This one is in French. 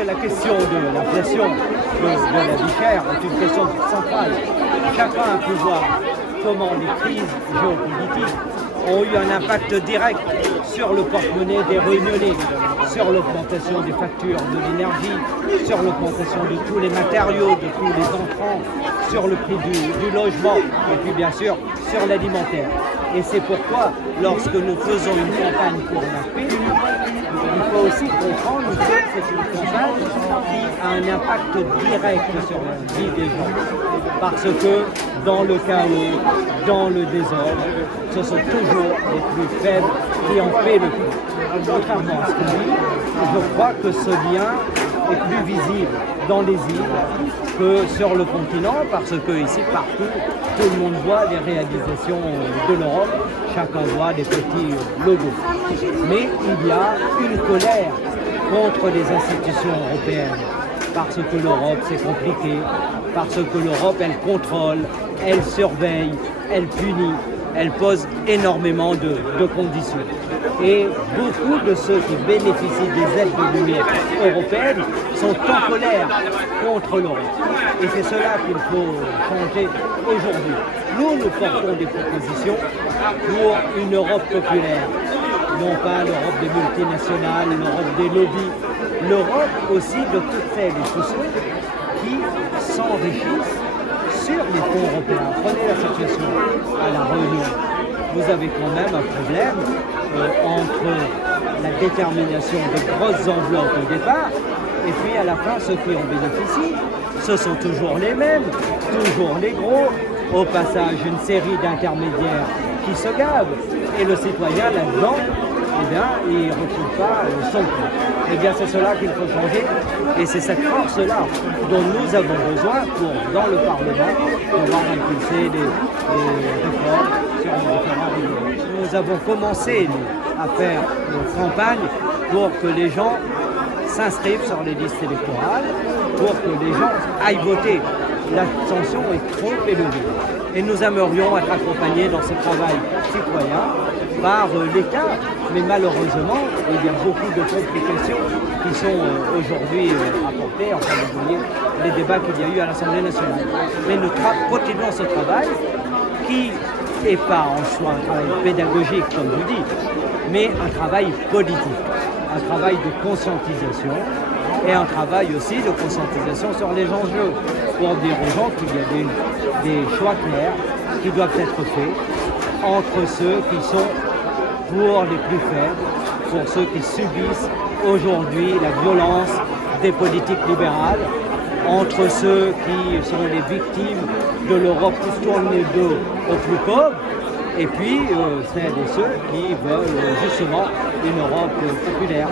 que la question de l'inflation, de la vie chère, est une question centrale. Chacun a pu voir comment les crises géopolitiques ont eu un impact direct sur le porte-monnaie des Réunionnais, sur l'augmentation des factures de l'énergie, sur l'augmentation de tous les matériaux, de tous les entrants, sur le prix du logement et puis bien sûr sur l'alimentaire. Et c'est pourquoi, lorsque nous faisons une campagne pour la paix, il faut aussi comprendre que c'est une campagne qui a un impact direct sur la vie des gens. Parce que dans le chaos, dans le désordre, ce sont toujours les plus faibles qui en paient le prix. Contrairement à ce qu'on dit, je crois que ce lien est plus visible dans les îles que sur le continent, parce que ici, partout, tout le monde voit les réalisations de l'Europe, chacun voit des petits logos. Mais il y a une colère contre les institutions européennes, parce que l'Europe, c'est compliqué, parce que l'Europe, elle contrôle, elle surveille, elle punit, elle pose énormément de conditions. Et beaucoup de ceux qui bénéficient des aides de l'Union européenne sont en colère contre l'Europe. Et c'est cela qu'il faut changer aujourd'hui. Nous portons des propositions pour une Europe populaire. Non pas l'Europe des multinationales, l'Europe des lobbies, l'Europe aussi de toutes celles et tous ceux qui s'enrichissent sur les fonds européens. Prenez la situation à La Réunion. Vous avez quand même un problème entre la détermination de grosses enveloppes au départ et puis à la fin ceux qui en bénéficient, ce sont toujours les mêmes, toujours les gros, au passage une série d'intermédiaires qui se gavent et le citoyen là-dedans, eh bien, il ne retrouve pas son compte. Eh bien, c'est cela qu'il faut changer et c'est cette force-là dont nous avons besoin pour, dans le Parlement, pouvoir impulser des réformes sur les différents niveaux. Nous avons commencé à faire une campagne pour que les gens s'inscrivent sur les listes électorales, pour que les gens aillent voter. L'abstention est trop élevée. Et nous aimerions être accompagnés dans ce travail citoyen par l'État. Mais malheureusement, il y a beaucoup de complications qui sont aujourd'hui apportées. Enfin, vous voyez les débats qu'il y a eu à l'Assemblée nationale. Mais nous continuons ce travail qui n'est pas en soi un travail pédagogique, comme je dis, mais un travail politique, un travail de conscientisation et un travail aussi de conscientisation sur les enjeux pour dire aux gens qu'il y a des choix clairs qui doivent être faits entre ceux qui sont pour les plus faibles, pour ceux qui subissent aujourd'hui la violence des politiques libérales, entre ceux qui sont les victimes de l'Europe qui tourne les dos aux plus pauvres, et puis celles et ceux qui veulent justement une Europe populaire.